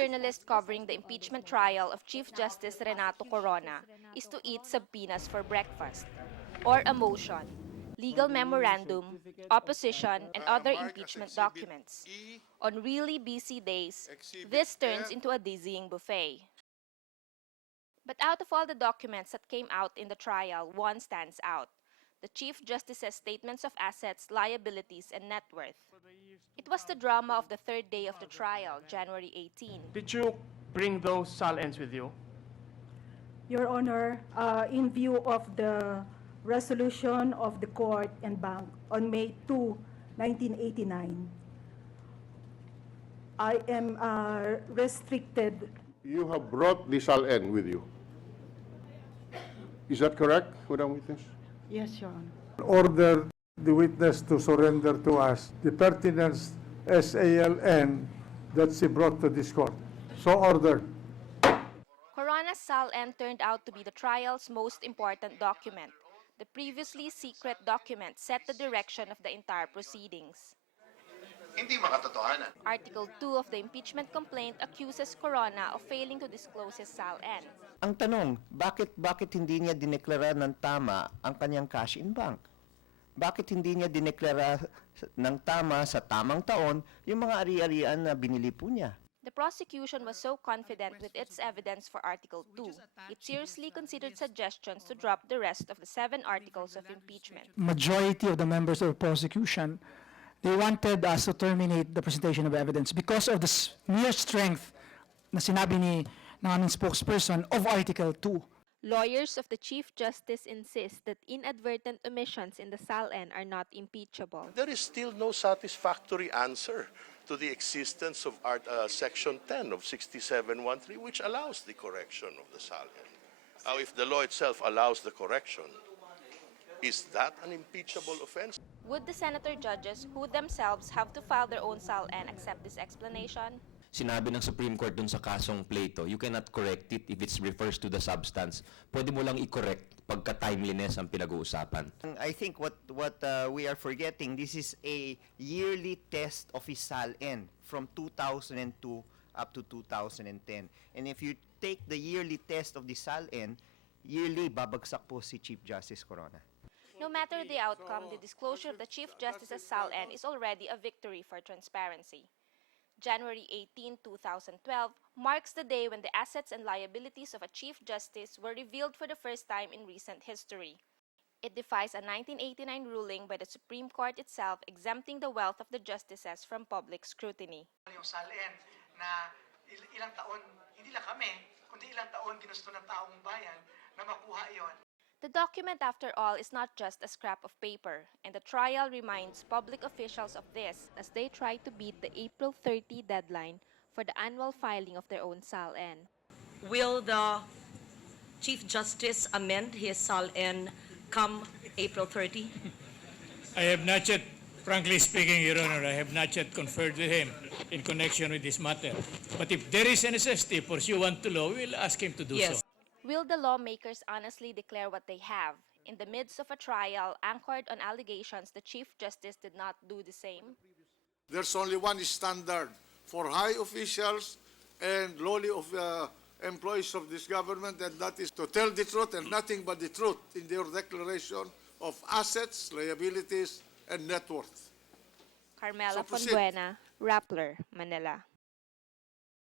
journalist covering the impeachment trial of Chief Justice Renato Corona is to eat subpoenas for breakfast, or a motion, legal memorandum, opposition, and other impeachment documents. On really busy days, this turns into a dizzying buffet. But out of all the documents that came out in the trial, one stands out: the Chief Justice's statements of assets, liabilities, and net worth. It was the drama of the third day of the trial, January 18. Did you bring those SALNs with you? Your Honor, in view of the resolution of the court and bank on May 2, 1989, I am restricted. You have brought the SALN with you. Is that correct, Madam Witness? Yes, Your Honor. Order the witness to surrender to us the pertinent SALN that she brought to this court. So ordered. Corona's SALN turned out to be the trial's most important document. The previously secret document set the direction of the entire proceedings. Hindi makatotohanan. Article 2 of the impeachment complaint accuses Corona of failing to disclose his SALN. Ang tanong, bakit hindi niya dineklara ng tama ang kanyang cash in bank? Bakit hindi niya dineklara ng tama sa tamang taon yung mga ari-arian na binili po niya? The prosecution was so confident with its evidence for Article 2, it seriously considered suggestions to drop the rest of the 7 articles of impeachment. Majority of the members of the prosecution, they wanted us to terminate the presentation of evidence because of the mere strength na sinabi ng aming spokesperson of Article 2. Lawyers of the Chief Justice insist that inadvertent omissions in the SALN are not impeachable. There is still no satisfactory answer to the existence of Section 10 of 6713, which allows the correction of the SALN. Now, if the law itself allows the correction, is that an impeachable offense? Would the senator judges, who themselves have to file their own SALN, accept this explanation? Sinabi ng Supreme Court dun sa kasong Plato, you cannot correct it if it refers to the substance. Pwede mo lang i-correct pagka timeliness ang pinag-uusapan. I think what we are forgetting, this is a yearly test of his SALN from 2002 up to 2010. And if you take the yearly test of the SALN, yearly babagsak po si Chief Justice Corona. No matter the outcome, the disclosure of the Chief Justice's SALN is already a victory for transparency. January 18, 2012 marks the day when the assets and liabilities of a Chief Justice were revealed for the first time in recent history. It defies a 1989 ruling by the Supreme Court itself exempting the wealth of the justices from public scrutiny. Yung SALN na ilang taon, hindi lang kami, kundi ilang taon ginusto ng taong bayan na makuha yon. The document, after all, is not just a scrap of paper, and the trial reminds public officials of this as they try to beat the April 30 deadline for the annual filing of their own SALN. Will the Chief Justice amend his SALN come April 30? I have not yet, frankly speaking, Your Honor, I have not yet conferred with him in connection with this matter. But if there is a necessity pursuant to law, we will ask him to do so. Will the lawmakers honestly declare what they have in the midst of a trial anchored on allegations the Chief Justice did not do the same? There's only one standard for high officials and lowly employees of this government, and that is to tell the truth and nothing but the truth in their declaration of assets, liabilities, and net worth. Carmela So proceed. Fonbuena, Rappler, Manila.